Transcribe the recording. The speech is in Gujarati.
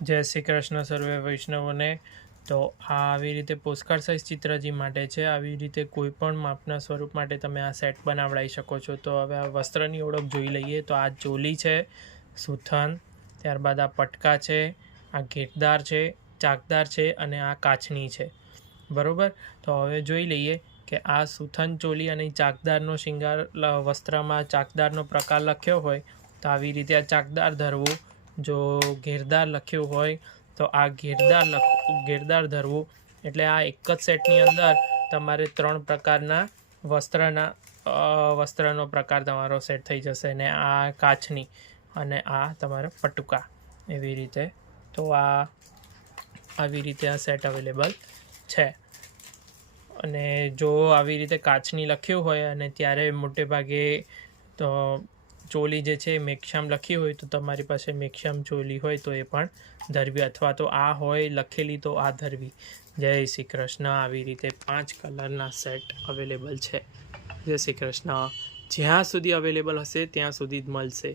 જય શ્રી કૃષ્ણ સર્વે વૈષ્ણવોને। તો આ આવી રીતે પોસ્ટકાર્ડ સાઇઝ ચિત્રજી માટે છે। આવી રીતે કોઈ પણ માપના સ્વરૂપ માટે તમે આ સેટ બનાવડાવી શકો છો। તો હવે આ વસ્ત્રની ઓળખ જોઈ લઈએ। તો આ ચોલી છે, સુથન, ત્યારબાદ આ પટકા છે, આ ઘેરદાર છે, ચાકદાર છે અને આ કાચની છે, બરાબર। તો હવે જોઈ લઈએ કે આ સુથન, ચોલી અને ચાકદારનો શિંગાર વસ્ત્રમાં ચાકદારનો પ્રકાર લખ્યો હોય તો આવી રીતે આ ચાકદાર ધરવું। જો ઘેરદાર લખ્યું હોય તો આ ઘેરદાર ધરવું। એટલે આ એક જ સેટની અંદર તમારે 3 પ્રકારના વસ્ત્રનો પ્રકાર તમારો સેટ થઈ જશે। ને આ કાચની અને આ તમારા પટુકા એવી રીતે। તો આવી રીતે આ સેટ અવેલેબલ છે। અને જો આવી રીતે કાચની લખ્યું હોય અને ત્યારે મોટે ભાગે તો ચોલી જે છે મેક્ષામ લખી હોય તો તમારી પાસે મેક્ષામ ચોલી હોય તો એ પણ ધરવી, અથવા તો આ હોય લખેલી તો આ ધરવી। જય શ્રી કૃષ્ણ। આવી રીતે 5 કલરના સેટ અવેલેબલ છે। જય શ્રી કૃષ્ણ। જ્યાં સુધી અવેલેબલ હશે ત્યાં સુધી જ મળશે।